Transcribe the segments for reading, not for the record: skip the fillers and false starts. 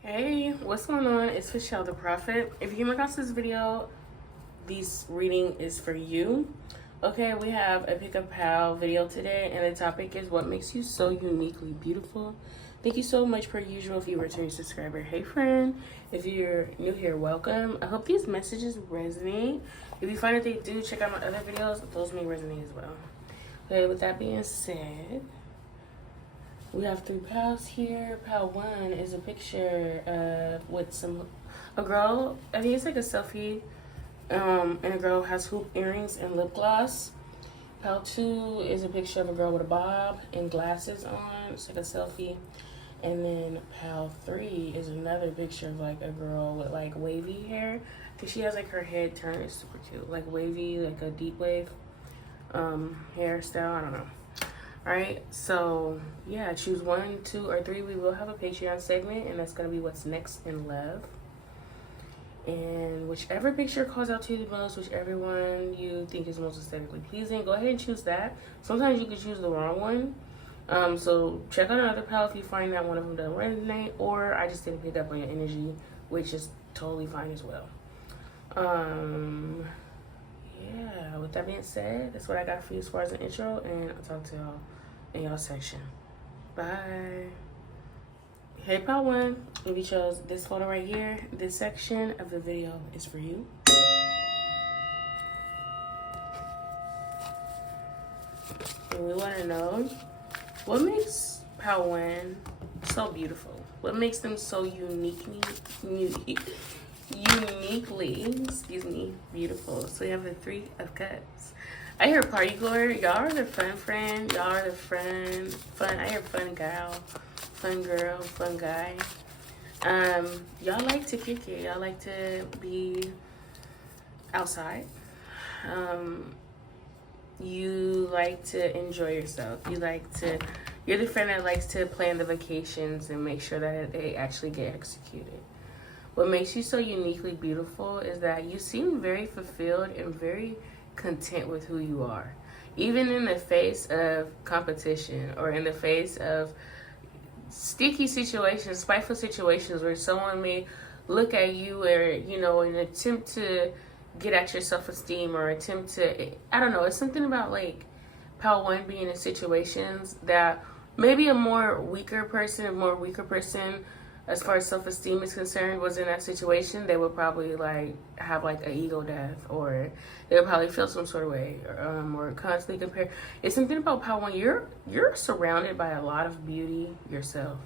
Hey, what's going on? It's Michelle the Prophet. If you came across this video, this reading is for you. Okay, we have a Pick a Pal video today, and the topic is what makes you so uniquely beautiful. Thank you so much per usual if you're a returning subscriber. Hey friend, if you're new here, welcome. I hope these messages resonate. If you find that they do, check out my other videos. Those may resonate as well. Okay, with that being said, we have 3 pals here. Pal 1 is a picture with a girl. I think it's like a selfie. And a girl has hoop earrings and lip gloss. Pal 2 is a picture of a girl with a bob and glasses on. It's like a selfie. And then Pal 3 is another picture of like a girl with like wavy hair. Cause she has like her head turned. It's super cute. Like wavy, like a deep wave hairstyle. I don't know. Alright, so yeah, choose 1, 2, or 3. We will have a Patreon segment, and that's gonna be what's next in love. And whichever picture calls out to you the most, whichever one you think is most aesthetically pleasing, go ahead and choose that. Sometimes you could choose the wrong one. So check out another pal if you find that one of them doesn't resonate, or I just didn't pick up on your energy, which is totally fine as well. Yeah, with that being said, that's what I got for you as far as an intro, and I'll talk to y'all in y'all section. Bye. Hey Pal 1, if you chose this photo right here, this section of the video is for you. And we want to know what makes Pal 1 so beautiful. What makes them so uniquely, beautiful. So we have the 3 of Cups. I hear party goer. Y'all are the fun friend. Y'all are the fun. I hear fun gal, fun girl, fun guy. Y'all like to kick it. Y'all like to be outside. You like to enjoy yourself. You're the friend that likes to plan the vacations and make sure that they actually get executed. What makes you so uniquely beautiful is that you seem very fulfilled and very content with who you are. Even in the face of competition or in the face of sticky situations, spiteful situations where someone may look at you or, you know, in an attempt to get at your self-esteem or attempt to, I don't know, it's something about like Pal 1 being in situations that maybe a more weaker person as far as self-esteem is concerned was in that situation, they would probably like have like an ego death, or they would probably feel some sort of way, or constantly compare. It's something about Pal 1. You're surrounded by a lot of beauty yourself.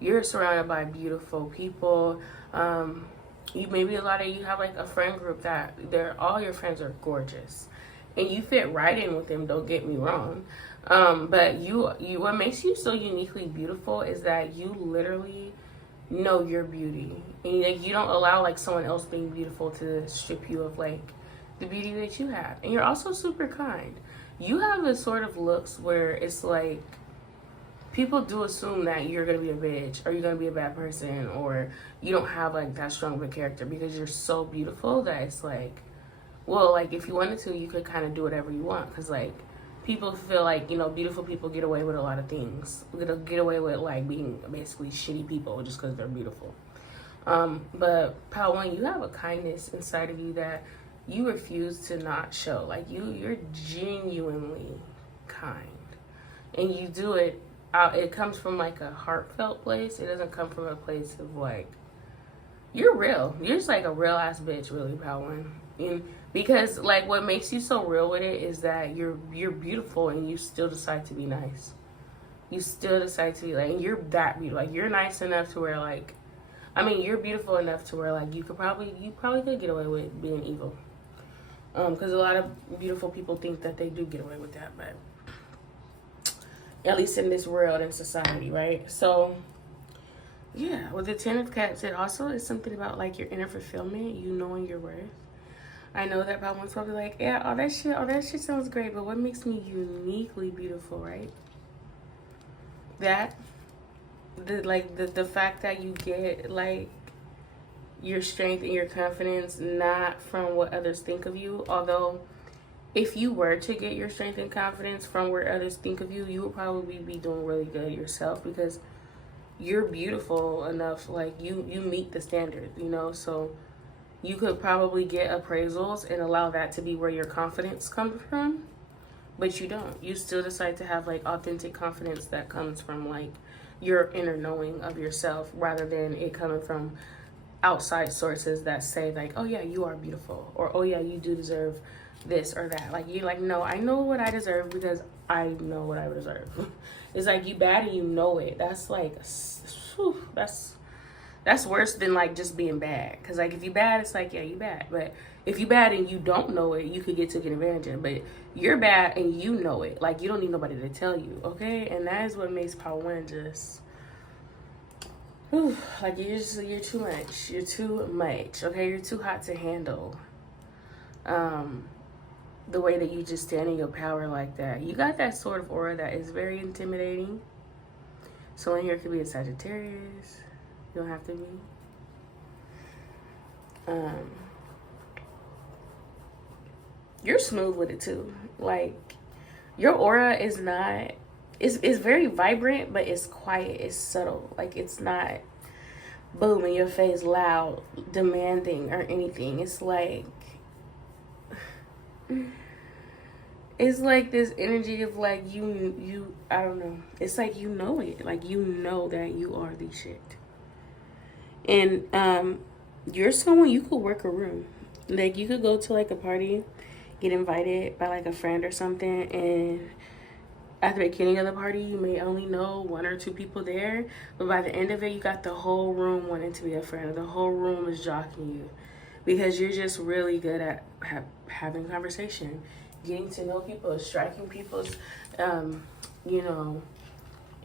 You're surrounded by beautiful people. You maybe a lot of you have like a friend group that all your friends are gorgeous, and you fit right in with them. Don't get me wrong, but you what makes you so uniquely beautiful is that you literally know your beauty, and like, you don't allow like someone else being beautiful to strip you of like the beauty that you have. And you're also super kind. You have this sort of looks where it's like people do assume that you're gonna be a bitch, or you're gonna be a bad person, or you don't have like that strong of a character, because you're so beautiful that it's like, well, like if you wanted to, you could kind of do whatever you want, because like people feel like, you know, beautiful people get away with a lot of things. We're gonna get away with like being basically shitty people just because they're beautiful. But Pal 1, you have a kindness inside of you that you refuse to not show. Like you're genuinely kind, and you do it. It comes from like a heartfelt place. It doesn't come from a place of like, you're real. You're just like a real ass bitch, really, Pal 1. And because like what makes you so real with it is that you're beautiful, and you still decide to be nice. You still decide to be like, and you're that beautiful. Like you're nice enough to where like, I mean, you're beautiful enough to where like you probably could get away with being evil. Because a lot of beautiful people think that they do get away with that, but at least in this world and society, right? So yeah, with the 10 of Cups, it also is something about like your inner fulfillment, you knowing your worth. I know that Pal 1's probably like, yeah, all that shit sounds great, but what makes me uniquely beautiful, right? The fact that you get like your strength and your confidence not from what others think of you. Although if you were to get your strength and confidence from where others think of you, you would probably be doing really good yourself, because you're beautiful enough, like you meet the standard, you know. So you could probably get appraisals and allow that to be where your confidence comes from, but you don't. You still decide to have like authentic confidence that comes from like your inner knowing of yourself, rather than it coming from outside sources that say like, oh yeah, you are beautiful, or oh yeah, you do deserve this or that. Like, you're like, no, I know what I deserve because I know what I deserve. It's like you bad and you know it. That's like, whew, that's worse than like just being bad. Because like if you bad, it's like, yeah, you bad. But if you bad and you don't know it, you could get taken advantage of. But you're bad and you know it. Like, you don't need nobody to tell you, okay? And that is what makes Power One just, whew, like you're too much. You're too much, okay? You're too hot to handle. The way that you just stand in your power like that. You got that sort of aura that is very intimidating. Someone here could be a Sagittarius. You don't have to be. You're smooth with it too. Like, your aura is not, it's very vibrant, but it's quiet, it's subtle. Like, it's not boom in your face, loud, demanding, or anything. It's like, it's like this energy of like you I don't know. It's like you know it. Like, you know that you are the shit. And you're someone, you could work a room. Like, you could go to like a party, get invited by like a friend or something, and at the beginning of the party you may only know 1 or 2 people there, but by the end of it you got the whole room wanting to be a friend. The whole room is jocking you because you're just really good at having conversation, getting to know people, striking people's you know,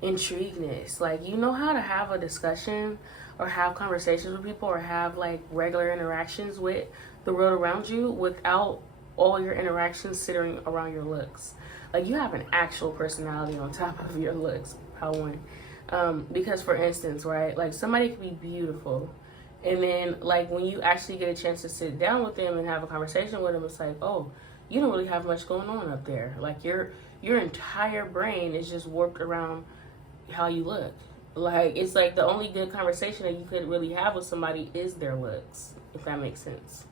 intrigueness. Like, you know how to have a discussion or have conversations with people or have like regular interactions with the world around you without all your interactions centering around your looks. Like, you have an actual personality on top of your looks, Power One. Because for instance, right, like somebody could be beautiful, and then like when you actually get a chance to sit down with them and have a conversation with them, it's like, oh, you don't really have much going on up there. Like, your entire brain is just warped around how you look. Like, it's like the only good conversation that you could really have with somebody is their looks, if that makes sense.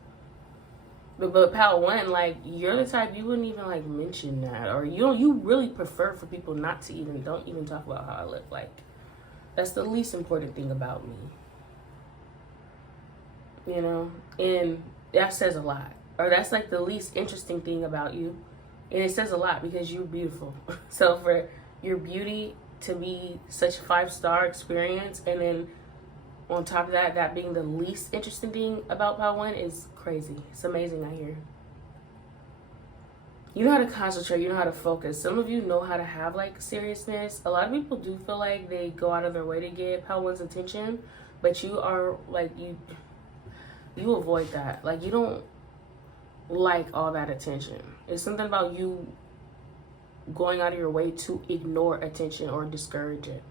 But Power One, like, you're the type, you wouldn't even like mention that, or you really prefer for people not to don't even talk about how I look. Like, that's the least important thing about me, you know. And that says a lot, or that's like the least interesting thing about you, and it says a lot because you're beautiful. So for your beauty to be such a 5-star experience, and then on top of that, that being the least interesting thing about Power One is crazy. It's amazing out here. You know how to concentrate. You know how to focus. Some of you know how to have like seriousness. A lot of people do feel like they go out of their way to get Power One's attention, but you are like, you avoid that. Like, you don't like all that attention. It's something about you going out of your way to ignore attention or discourage it.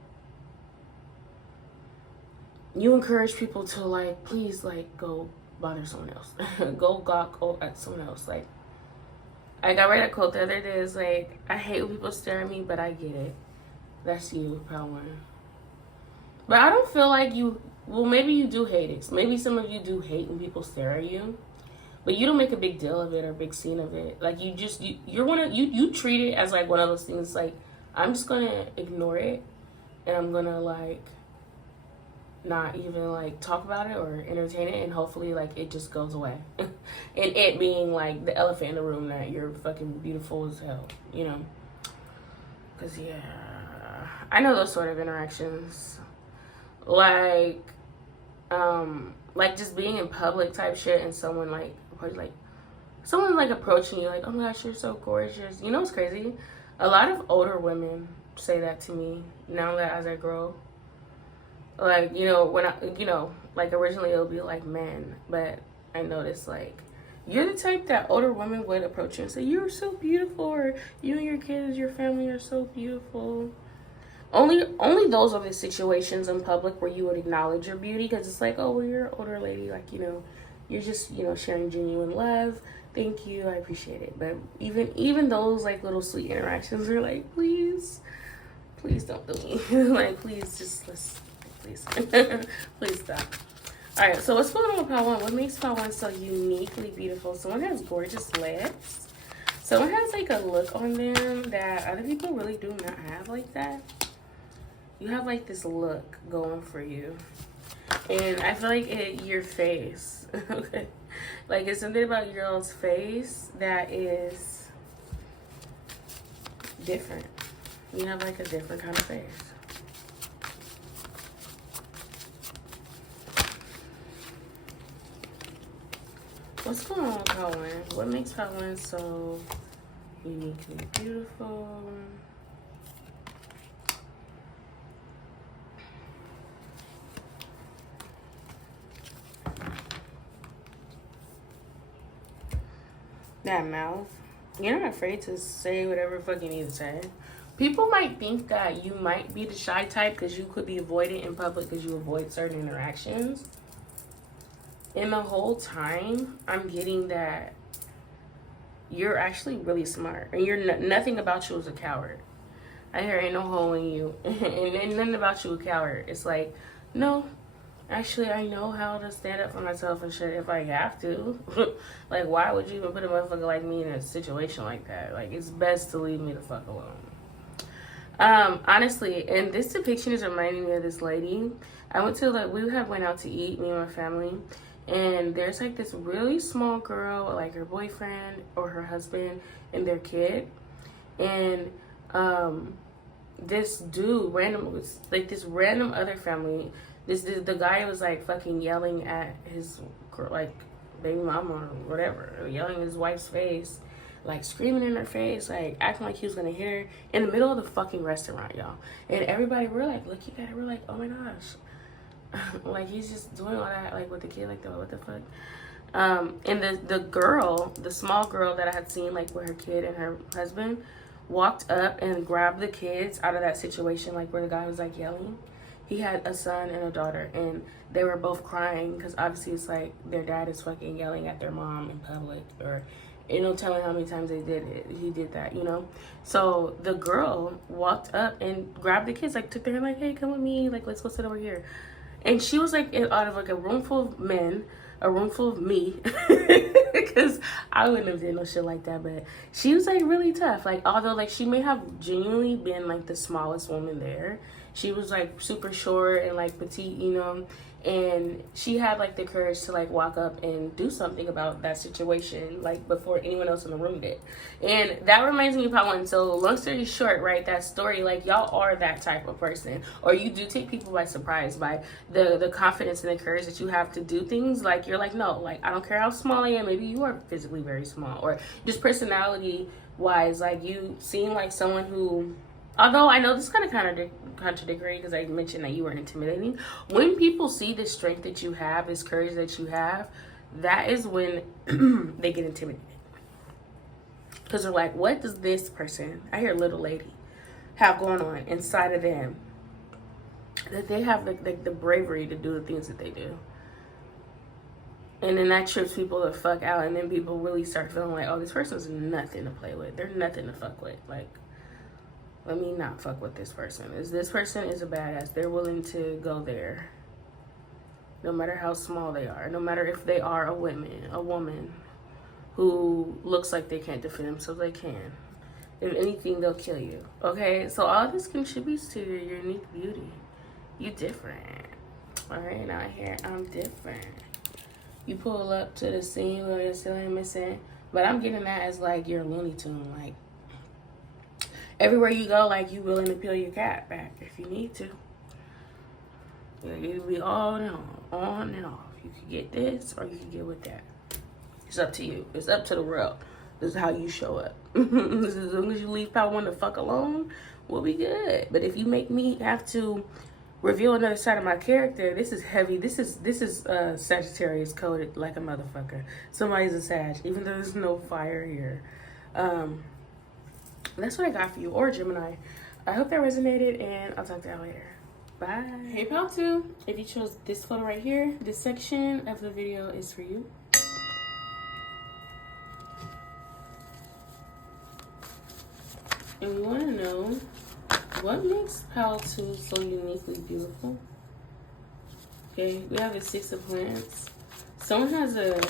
You encourage people to like, please, like, go bother someone else. go gawk at someone else. Like I read a quote the other day. It's like, I hate when people stare at me, but I get it. That's you, Power One. But I don't feel like you, well, maybe you do hate it. Maybe some of you do hate when people stare at you, but you don't make a big deal of it or a big scene of it. Like, you just, you treat it as like one of those things, like, I'm just gonna ignore it, and I'm gonna like not even like talk about it or entertain it, and hopefully like it just goes away. And it being like the elephant in the room that you're fucking beautiful as hell, you know. Cause yeah, I know those sort of interactions. Like just being in public type shit, and someone like approaching you like, oh my gosh, you're so gorgeous. You know what's crazy? A lot of older women say that to me now that as I grow. Like, you know, when I, you know, like originally it would be like men, but I noticed like you're the type that older women would approach you and say, you're so beautiful, or you and your kids, your family are so beautiful. Only those are the situations in public where you would acknowledge your beauty, because it's like, oh, well, you're an older lady, like, you know, you're just, you know, sharing genuine love. Thank you, I appreciate it. But even those like little sweet interactions are like, please don't do me. Like, please just let's please. Please stop. All right, so what's going on with Part 1? What makes Part 1 so uniquely beautiful? Someone has gorgeous lips. Someone has like a look on them that other people really do not have like that. You have like this look going for you. And I feel like your face, okay? Like it's something about your girl's face that is different. You have like a different kind of face. What's going on with Part 1? What makes Part 1 so uniquely beautiful? That mouth. You're not afraid to say whatever fuck you need to say. People might think that you might be the shy type because you could be avoidant in public because you avoid certain interactions. And the whole time, I'm getting that you're actually really smart. And you're nothing about you is a coward. I hear ain't no hole in you. and nothing about you a coward. It's like, no, actually, I know how to stand up for myself and shit if I have to. Like, why would you even put a motherfucker like me in a situation like that? Like, it's best to leave me the fuck alone. Honestly, and this depiction is reminding me of this lady. I went to, like, we had went out to eat, me and my family. And there's like this really small girl, like her boyfriend or her husband and their kid. And this dude, this random other family, the guy was like fucking yelling at his like baby mama or whatever, yelling in his wife's face, like screaming in her face, like acting like he was gonna hit her in the middle of the fucking restaurant, y'all. And everybody, we're like looking at it, we're like, oh my gosh. Like he's just doing all that like with the kid, like what the fuck. And the girl, the small girl that I had seen like with her kid and her husband, walked up and grabbed the kids out of that situation, like where the guy was like yelling. He had a son and a daughter, and they were both crying because obviously it's like their dad is fucking yelling at their mom in public, or you know, telling how many times he did that, you know. So the girl walked up and grabbed the kids, like took their hand, like, hey, come with me, like let's go sit over here. And she was like out of like a room full of men, a room full of me, because I wouldn't have did no shit like that. But she was like really tough. Like although like she may have genuinely been like the smallest woman there, she was like super short and like petite, you know. And she had like the courage to like walk up and do something about that situation, like before anyone else in the room did. And that reminds me of Part 1. So long story short, right, that story, like y'all are that type of person, or you do take people by surprise by the confidence and the courage that you have to do things. Like you're like, no, like I don't care how small I am. Maybe you are physically very small, or just personality wise, like you seem like someone who, although I know this is kind of contradictory because I mentioned that you were intimidating. When people see the strength that you have, this courage that you have, that is when they get intimidated. Because they're like, what does this person, I hear little lady, have going on inside of them that they have the bravery to do the things that they do? And then that trips people the fuck out, and then people really start feeling like, oh, this person's nothing to play with. They're nothing to fuck with. Like, let me not fuck with this person. This person is a badass. They're willing to go there. No matter how small they are. No matter if they are a woman who looks like they can't defend themselves, they can. If anything, they'll kill you. Okay? So all this contributes to your unique beauty. You different. Alright, now here, I'm different. You pull up to the scene where you're still missing. But I'm getting that as like your Looney Tune. Like, everywhere you go, like you willing to peel your cat back if you need to. It'll be on and off. You can get this or you can get with that. It's up to you. It's up to the world. This is how you show up. As long as you leave Part 1 the fuck alone, we'll be good. But if you make me have to reveal another side of my character, this is heavy. This is Sagittarius coded like a motherfucker. Somebody's a Sag, even though there's no fire here. That's what I got for you, or Gemini. I hope that resonated, and I'll talk to y'all later. Bye. Hey, Pal 2. If you chose this photo right here, this section of the video is for you. And we want to know, what makes Pal 2 so uniquely beautiful? Okay, we have a 6 of plants. Someone has a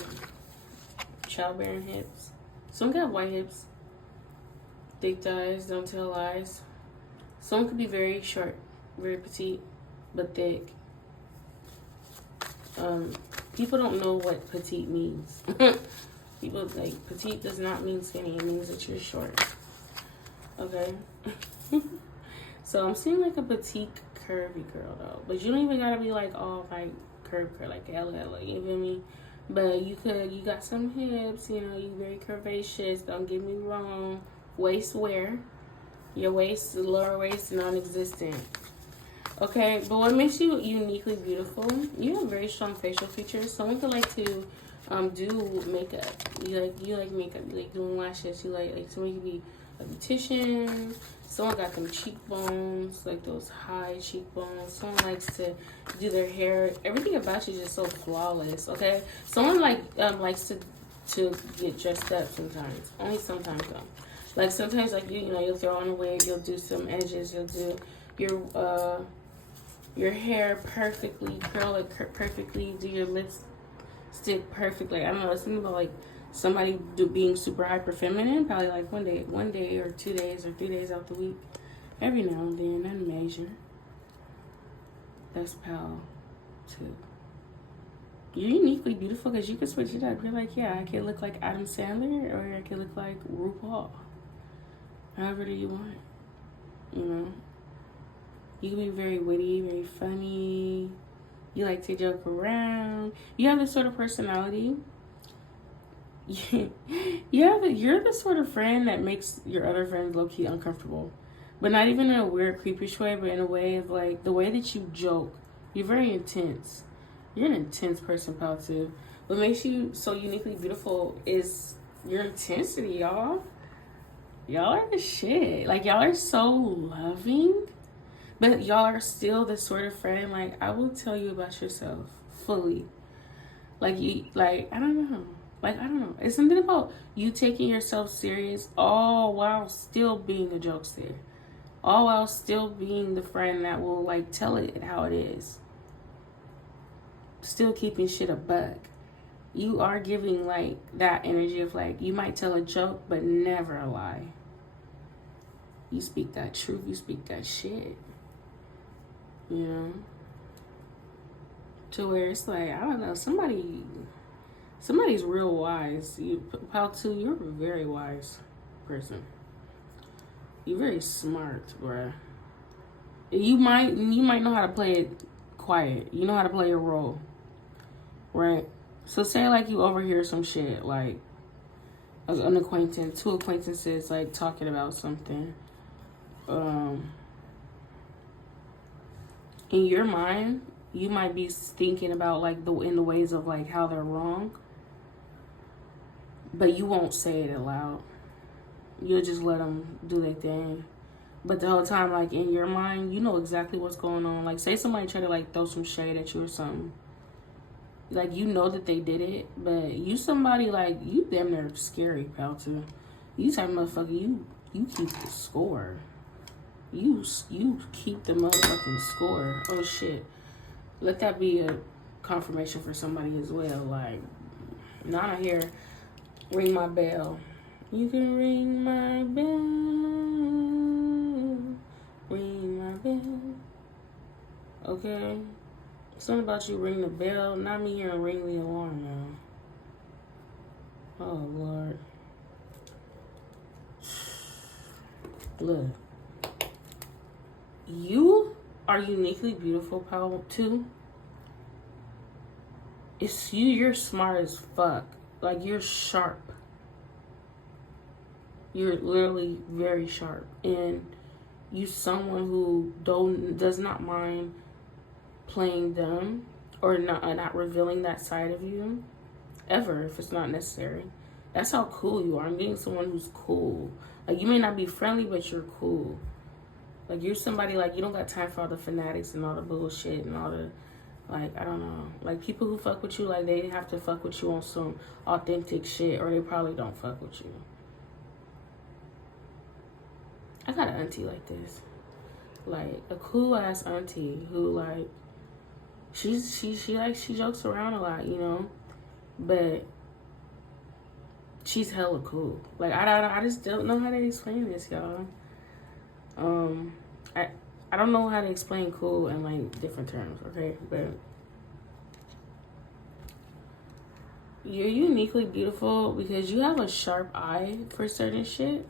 childbearing hips. Someone got white hips. Thick thighs, don't tell lies. Someone could be very short, very petite, but thick. People don't know what petite means. People like petite does not mean skinny. It means that you're short. Okay. So I'm seeing like a petite, curvy girl though, but you don't even gotta be like all like curve like hella. You feel me? But you got some hips. You know, you very curvaceous. Don't get me wrong. Waist wear. Your waist, lower waist, non-existent. Okay, but what makes you uniquely beautiful? You have very strong facial features. Someone could like to do makeup. You like makeup. You like doing lashes. You like someone could be a beautician. Someone got them cheekbones, like those high cheekbones. Someone likes to do their hair. Everything about you is just so flawless. Okay, someone likes to get dressed up sometimes. Only sometimes though. Like sometimes, like you'll throw on a wig, you'll do some edges, you'll do your hair perfectly, curl it perfectly, do your lipstick perfectly. I don't know, it's something about like somebody being super hyper feminine, probably like one day or 2 days or 3 days out the week, every now and then, not measure. That's pal too. You're uniquely beautiful because you can switch it up. You're like, yeah, I can look like Adam Sandler or I can look like RuPaul. However do you want, you know? You can be very witty, very funny. You like to joke around. You have this sort of personality. You're the sort of friend that makes your other friends low-key uncomfortable. But not even in a weird, creepish way, but in a way of like, the way that you joke. You're very intense. You're an intense person, pal, too. What makes you so uniquely beautiful is your intensity, y'all. Y'all are the shit. Like, y'all are so loving, but y'all are still the sort of friend, like, I will tell you about yourself fully. Like, I don't know. It's something about you taking yourself serious all while still being a jokester. All while still being the friend that will, like, tell it how it is. Still keeping shit a buck. You are giving, like, that energy of, like, you might tell a joke, but never a lie. You speak that truth. You speak that shit. You know? To where it's like, I don't know, somebody's real wise. Pal 2, you're a very wise person. You're very smart, bruh. You might know how to play it quiet. You know how to play a role. Right? So say like you overhear some shit, like an acquaintance, 2 acquaintances like talking about something. In your mind, you might be thinking about like in the ways of like how they're wrong, but you won't say it aloud. You'll just let them do their thing. But the whole time, like in your mind, you know exactly what's going on. Like say somebody try to like throw some shade at you or something. Like, you know that they did it, but you somebody, like, you damn near scary, pal, too. You type of motherfucker, you keep the score. You keep the motherfucking score. Oh, shit. Let that be a confirmation for somebody as well. Like, Nana here, ring my bell. You can ring my bell. Ring my bell. Okay? Something about you ring the bell, not me here and ring the alarm, y'all. Oh, Lord. Look. You are uniquely beautiful, pal, too. It's you, you're smart as fuck. Like, you're sharp. You're literally very sharp. And you someone who does not mind playing dumb or not revealing that side of you ever if it's not necessary. That's how cool you are. I'm getting someone who's cool. Like, you may not be friendly, but you're cool. Like, you're somebody, like, you don't got time for all the fanatics and all the bullshit and all the, like, I don't know. Like, people who fuck with you, like, they have to fuck with you on some authentic shit, or they probably don't fuck with you. I got an auntie like this. Like, a cool-ass auntie who, like, She jokes around a lot, you know, but she's hella cool. Like I just don't know how to explain this, y'all. I don't know how to explain cool in like different terms, okay? But you're uniquely beautiful because you have a sharp eye for certain shit.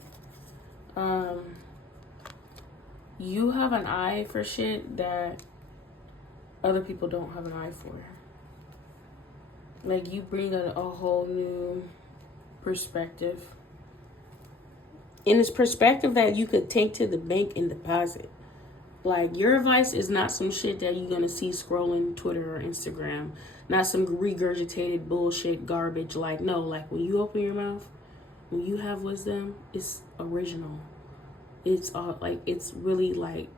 You have an eye for shit that other people don't have an eye for. Like, you bring a whole new perspective. And it's perspective that you could take to the bank and deposit. Like, your advice is not some shit that you're gonna see scrolling Twitter or Instagram. Not some regurgitated bullshit garbage. Like, no, like, when you open your mouth, when you have wisdom, it's original. It's like, it's really like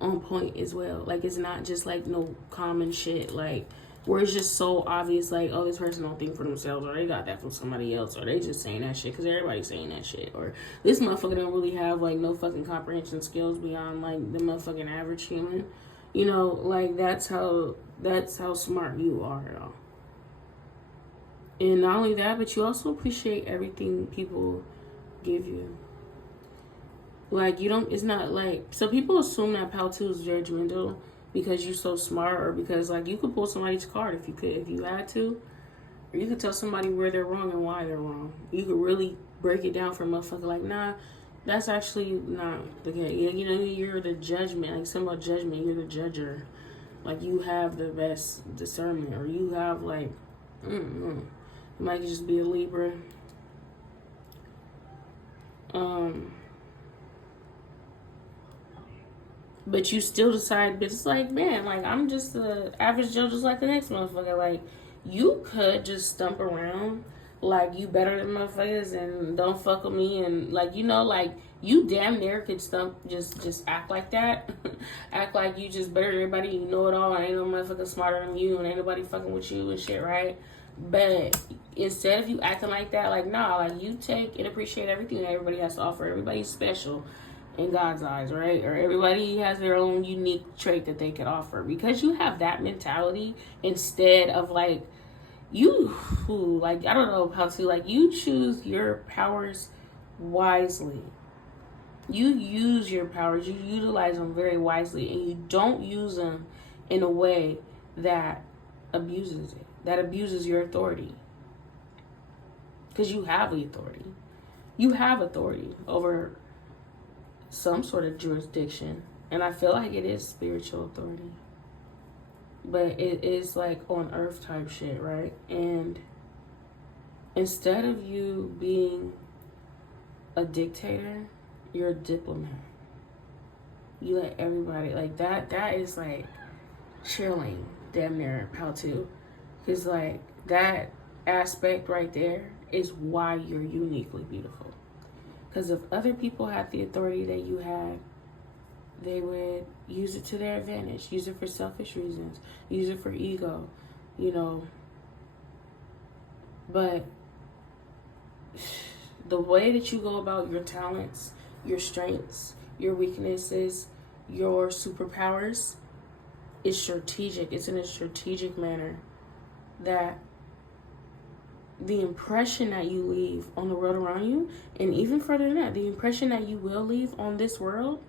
on point as well. Like, it's not just like no common shit, like where it's just so obvious, like, oh, this person don't think for themselves, or they got that from somebody else, or they just saying that shit because everybody's saying that shit, or this motherfucker don't really have like no fucking comprehension skills beyond like the motherfucking average human, you know. Like, that's how smart you are, y'all. And not only that, but you also appreciate everything people give you. Like, you don't, it's not like, so people assume that Pal2 is judgmental because you're so smart, or because like you could pull somebody's card if you had to, or you could tell somebody where they're wrong and why they're wrong. You could really break it down for a motherfucker like, nah, that's actually not the case. You know, you're the judgment, like something about judgment, you're the judger. Like, you have the best discernment, or you have like, you might just be a Libra. But you still decide, but it's like, man, like, I'm just the average Joe, just like the next motherfucker. Like, you could just stump around like you better than motherfuckers and don't fuck with me, and like, you know, like, you damn near could stump, just act like that. Act like you just better than everybody, you know it all, and ain't no motherfucker smarter than you, and ain't nobody fucking with you and shit, right? But instead of you acting like that, like, nah, like, you take and appreciate everything that everybody has to offer. Everybody's special in God's eyes, right? Or everybody has their own unique trait that they could offer. Because you have that mentality, instead of like, like, I don't know how to, like, you choose your powers wisely. You use your powers, you utilize them very wisely, and you don't use them in a way that abuses it, that abuses your authority. Because you have the authority. You have authority over some sort of jurisdiction, and I feel like it is spiritual authority, but it is like on earth type shit, right? And instead of you being a dictator, you're a diplomat. You let everybody, like, that is like chilling, damn near, Pal2, because like that aspect right there is why you're uniquely beautiful. Because if other people had the authority that you had, they would use it to their advantage. Use it for selfish reasons. Use it for ego, you know. But the way that you go about your talents, your strengths, your weaknesses, your superpowers is strategic. It's in a strategic manner that the impression that you leave on the world around you, and even further than that, the impression that you will leave on this world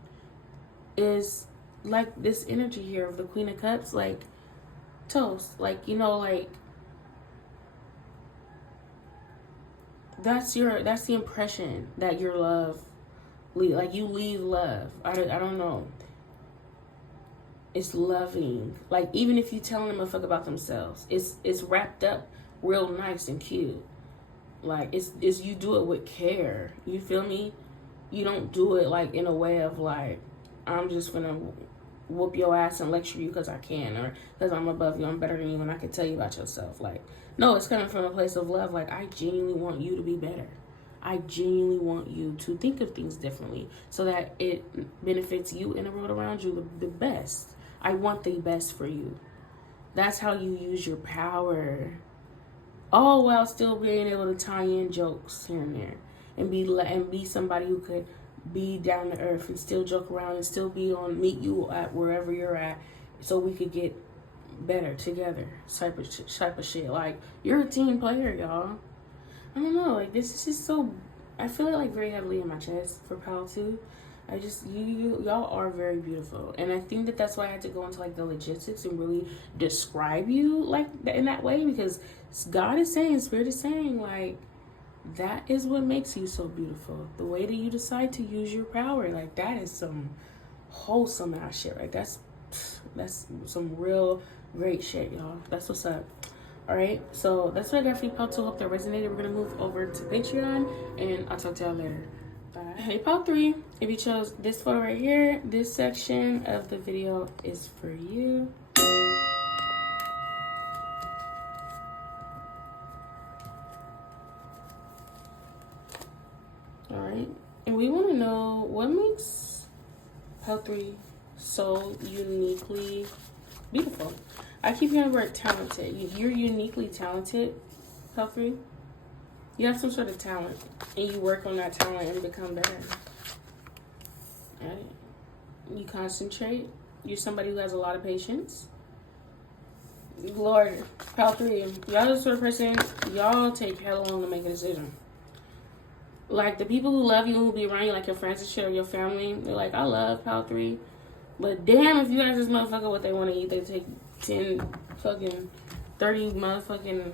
is like this energy here of the Queen of Cups, like toast, like, you know, like that's the impression that your love like you leave love. I don't know. It's loving. Like, even if you telling them a fuck about themselves, it's wrapped up real nice and cute. Like, it's you do it with care. You feel me? You don't do it like in a way of like, I'm just gonna whoop your ass and lecture you because I can, or because I'm above you, I'm better than you, and I can tell you about yourself. Like, no, it's coming from a place of love. Like, I genuinely want you to be better. I genuinely want you to think of things differently so that it benefits you and the world around you the best. I want the best for you. That's how you use your power. All while still being able to tie in jokes here and there, and be somebody who could be down to earth and still joke around and still be on meet you at wherever you're at so we could get better together. Type of shit. Like, you're a team player, y'all. I don't know. Like, this is just so. I feel it like very heavily in my chest for Pal 2. I just, y'all are very beautiful. And I think that that's why I had to go into like the logistics and really describe you like in that way, because God is saying, Spirit is saying, like, that is what makes you so beautiful. The way that you decide to use your power, like, that is some wholesome ass shit, right? That's some real great shit, y'all. That's what's up. All right, so that's what I got for you, Pal 2. Hope that resonated. We're gonna move over to Patreon, and I'll talk to y'all later. Bye. Hey, Pal 3, if you chose this photo right here, this section of the video is for you. All right, and we want to know what makes Pal 3 so uniquely beautiful. I keep hearing the word talented. You're uniquely talented, Pal 3. You have some sort of talent, and you work on that talent and become better. Right? You concentrate. You're somebody who has a lot of patience. Lord, Pal 3, y'all the sort of person, y'all take hella long to make a decision. Like, the people who love you, who be around you, like your friends and shit, or your family, they're like, I love Pal 3. But damn, if you ask this motherfucker what they want to eat, they take 10 fucking 30 motherfucking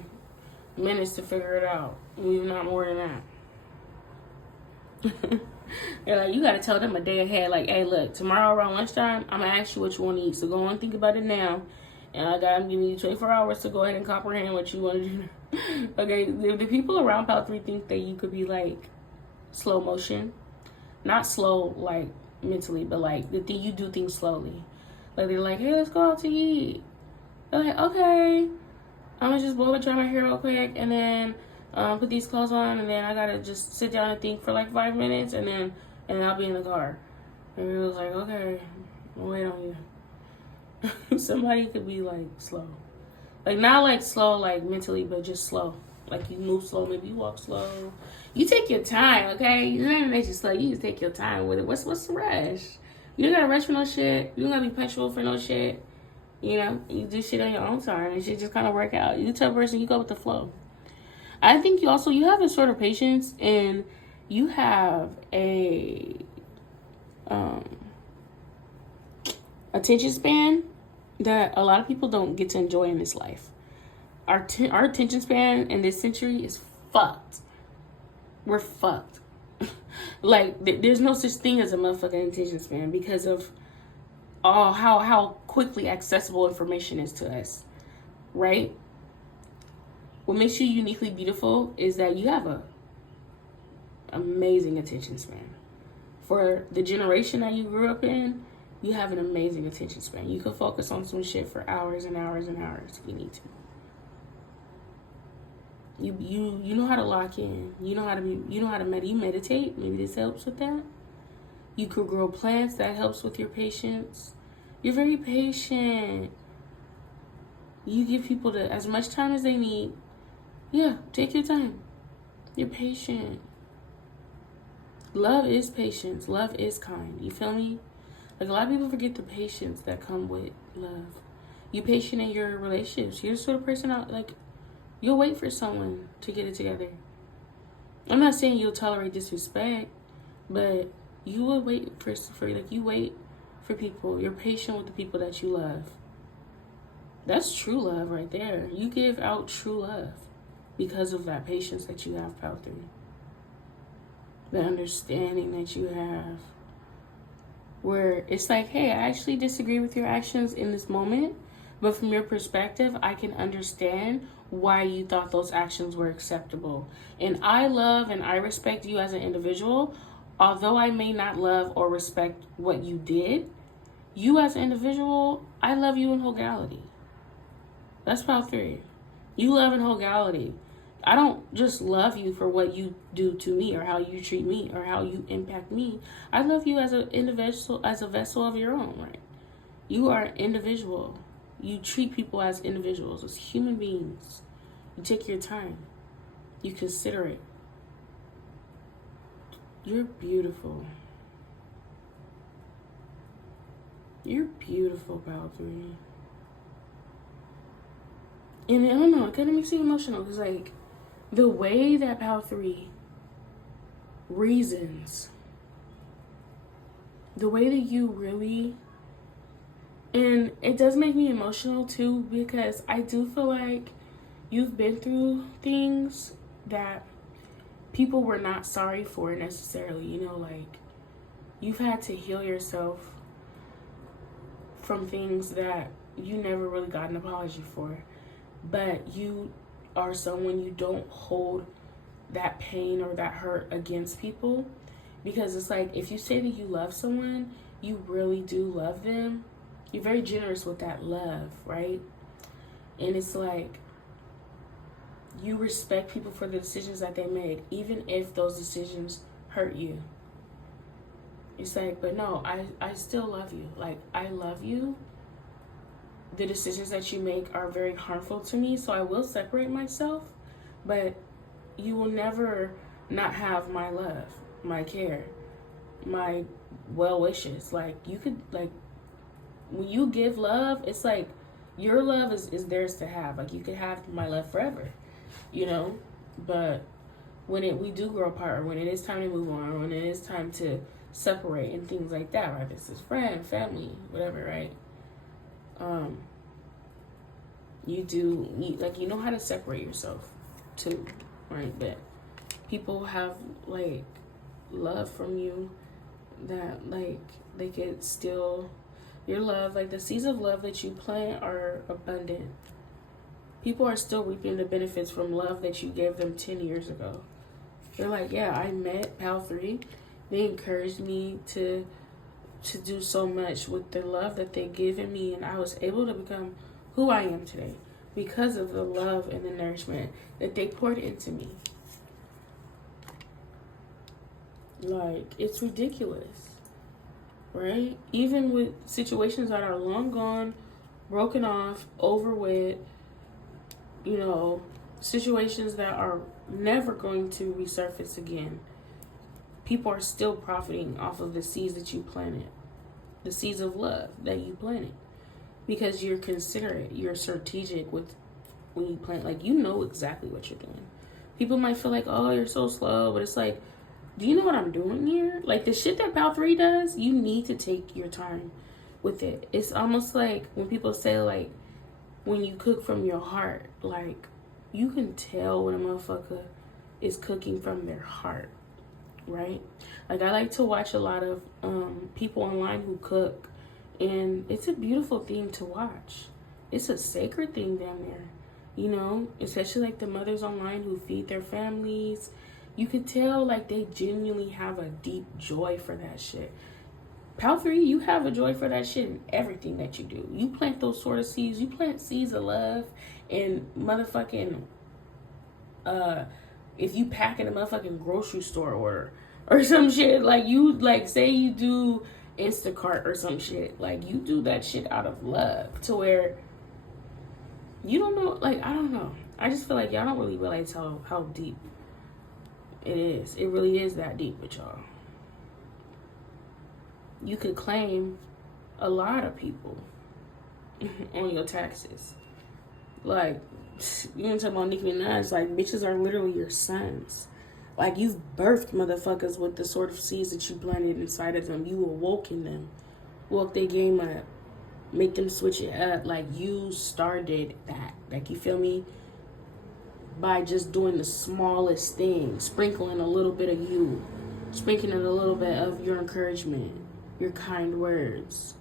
minutes to figure it out. We've not more than that. They're like, you gotta tell them a day ahead, like, hey, look, tomorrow around lunchtime, I'm gonna ask you what you want to eat. So go on and think about it now. And I'm giving you 24 hours to go ahead and comprehend what you want to do. Okay, the people around Pal 3 think that you could be like slow motion. Not slow, like, mentally, but like the thing you do things slowly. Like, they're like, hey, let's go out to eat. They're like, okay, I'm gonna just blow and dry my hair real quick, and then put these clothes on, and then I gotta just sit down and think for like 5 minutes, and then I'll be in the car. And it was like, okay, I'll wait on you. Somebody could be like slow, like not like slow like mentally, but just slow. Like, you move slow, maybe you walk slow. You take your time, okay? You don't make you slow. You just take your time with it. What's the rush? You don't gotta rush for no shit. You don't gotta be punctual for no shit. You know, you do shit on your own time, and shit just kind of work out. You tell a person, you go with the flow. I think you have a sort of patience, and you have a attention span that a lot of people don't get to enjoy in this life. Our attention span in this century is fucked. We're fucked. Like, there's no such thing as a motherfucking attention span because of how quickly accessible information is to us, right? What makes you uniquely beautiful is that you have a amazing attention span. For the generation that you grew up in, you have an amazing attention span. You can focus on some shit for hours and hours and hours if you need to. You know how to lock in. You know how to meditate. Maybe this helps with that. You could grow plants. That helps with your patience. You're very patient. You give people as much time as they need. Yeah, take your time. You're patient. Love is patience. Love is kind. You feel me? Like, a lot of people forget the patience that come with love. You patient in your relationships. You're the sort of person you'll wait for someone to get it together. I'm not saying you'll tolerate disrespect, but you will wait you wait for people. You're patient with the people that you love. That's true love right there. You give out true love because of that patience that you have, Pal 3. The understanding that you have. Where it's like, hey, I actually disagree with your actions in this moment, but from your perspective, I can understand why you thought those actions were acceptable. And I love and I respect you as an individual. Although I may not love or respect what you did, you as an individual, I love you in wholegality. That's Pal 3. You love in wholegality. I don't just love you for what you do to me or how you treat me or how you impact me. I love you as an individual, as a vessel of your own, right? You are an individual. You treat people as individuals, as human beings. You take your time. You consider it. You're beautiful. You're beautiful, pal 3. And I don't know, it kind of makes me emotional because, like, the way that pal 3 reasons, the way that you really, and it does make me emotional too, because I do feel like you've been through things that people were not sorry for necessarily, you know, like, you've had to heal yourself from things that you never really got an apology for. But you are someone, you don't hold that pain or that hurt against people, because it's like, if you say that you love someone, you really do love them. You're very generous with that love, right? And it's like, you respect people for the decisions that they make, even if those decisions hurt you. It's like, but no, I still love you. Like, I love you. The decisions that you make are very harmful to me, so I will separate myself, but you will never not have my love, my care, my well wishes. Like, you could, like, when you give love, it's like your love is theirs to have. Like, you could have my love forever, you know? But when we do grow apart, or when it is time to move on, or when it is time to separate and things like that, right? This is friend, family, whatever, right? You know how to separate yourself too, right? But people have, like, love from you that, like, they could still, your love, like, the seeds of love that you plant are abundant. People are still reaping the benefits from love that you gave them 10 years ago. They're like, yeah, I met pal 3. They encouraged me to do so much with the love that they given me, and I was able to become who I am today because of the love and the nourishment that they poured into me. Like, it's ridiculous, right? Even with situations that are long gone, broken off, over with, you know, situations that are never going to resurface again, people are still profiting off of the seeds that you planted, the seeds of love that you planted, because you're considerate, you're strategic with when you plant. Like, you know exactly what you're doing. People might feel like, oh, you're so slow, but it's like, do you know what I'm doing here? Like, the shit that pal 3 does, you need to take your time with it. It's almost like when people say, like, when you cook from your heart, like, you can tell when a motherfucker is cooking from their heart, right? Like, I like to watch a lot of people online who cook, and it's a beautiful thing to watch. It's a sacred thing down there, you know, especially like the mothers online who feed their families. You could tell, like, they genuinely have a deep joy for that shit. pal 3, you have a joy for that shit in everything that you do. You plant those sort of seeds. You plant seeds of love and motherfucking, if you pack in a motherfucking grocery store order or some shit, like, you, like, say you do Instacart or some shit, like, you do that shit out of love to where you don't know, like, I don't know. I just feel like y'all don't really realize how deep it is. It really is that deep with y'all. You could claim a lot of people on your taxes. Like, you ain't talking about Nicki Minaj, like, bitches are literally your sons. Like, you've birthed motherfuckers with the sort of seeds that you planted inside of them. You awoken them, woke their game up, make them switch it up. Like, you started that. Like, you feel me? By just doing the smallest thing, sprinkling a little bit of you, sprinkling a little bit of your encouragement, your kind words.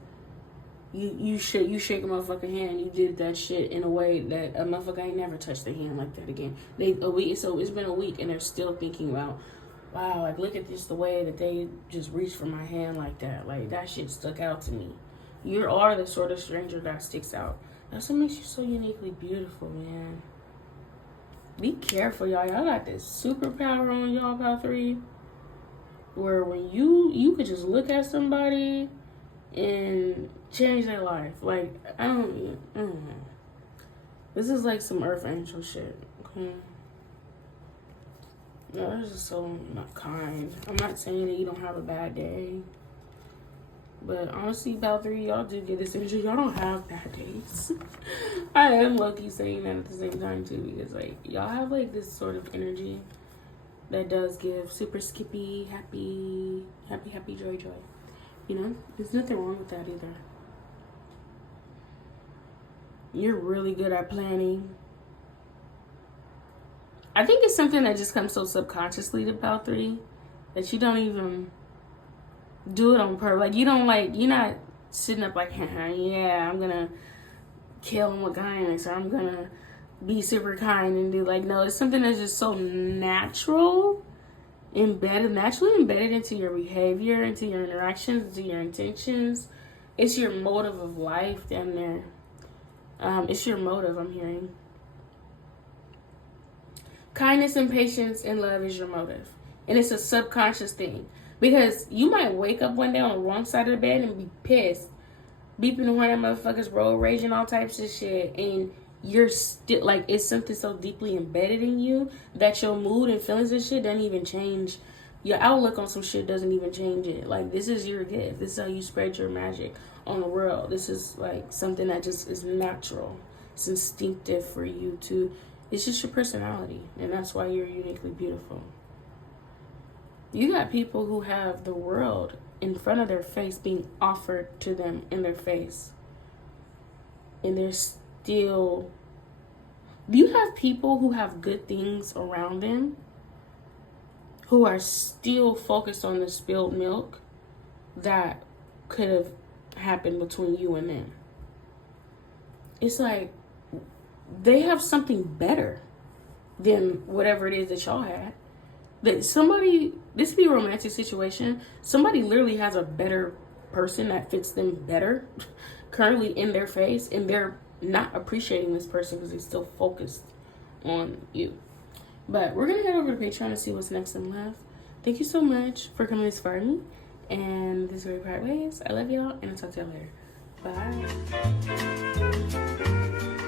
You shake a motherfucking hand. You did that shit in a way that a motherfucker ain't never touched their hand like that again. So it's been a week and they're still thinking about, wow, like, look at this, the way that they just reached for my hand like that. Like, that shit stuck out to me. You are the sort of stranger that sticks out. That's what makes you so uniquely beautiful, man. Be careful, y'all. Y'all got this superpower on y'all, pal 3, where when you could just look at somebody and change their life. Like, I don't know. This is like some earth angel shit, okay? No, that's just so not kind. I'm not saying that you don't have a bad day, But honestly, about 3, y'all do get this energy. Y'all don't have bad days. I am low-key saying that at the same time too, because like y'all have like this sort of energy that does give super skippy, happy, joy. You know, there's nothing wrong with that either. You're really good at planning. I think it's something that just comes so subconsciously to about 3 that you don't even do it on purpose. Like, you don't like, you're not sitting up like, yeah, I'm gonna kill him with kindness, or I'm gonna be super kind and do like, no, it's something that's just so naturally embedded into your behavior, into your interactions, into your intentions. It's your motive of life down there. It's your motive, I'm hearing. Kindness and patience and love is your motive. And it's a subconscious thing. Because you might wake up one day on the wrong side of the bed and be pissed. Beeping the horn at motherfuckers, road rage and all types of shit. And you're still, like, it's something so deeply embedded in you that your mood and feelings and shit doesn't even change. Your outlook on some shit doesn't even change it. Like, this is your gift. This is how you spread your magic on the world. This is, like, something that just is natural. It's instinctive for you to... It's just your personality, and that's why you're uniquely beautiful. You got people who have the world in front of their face being offered to them in their face. And they're still... You have people who have good things around them who are still focused on the spilled milk that could have happened between you and them. It's like... They have something better than whatever it is that y'all had. That somebody, this be a romantic situation, somebody literally has a better person that fits them better currently in their face, and they're not appreciating this person because they're still focused on you. But we're going to head over to Patreon and see what's next in life. Thank you so much for coming this far to me. And this is Very Part Ways. I love y'all, and I'll talk to y'all later. Bye.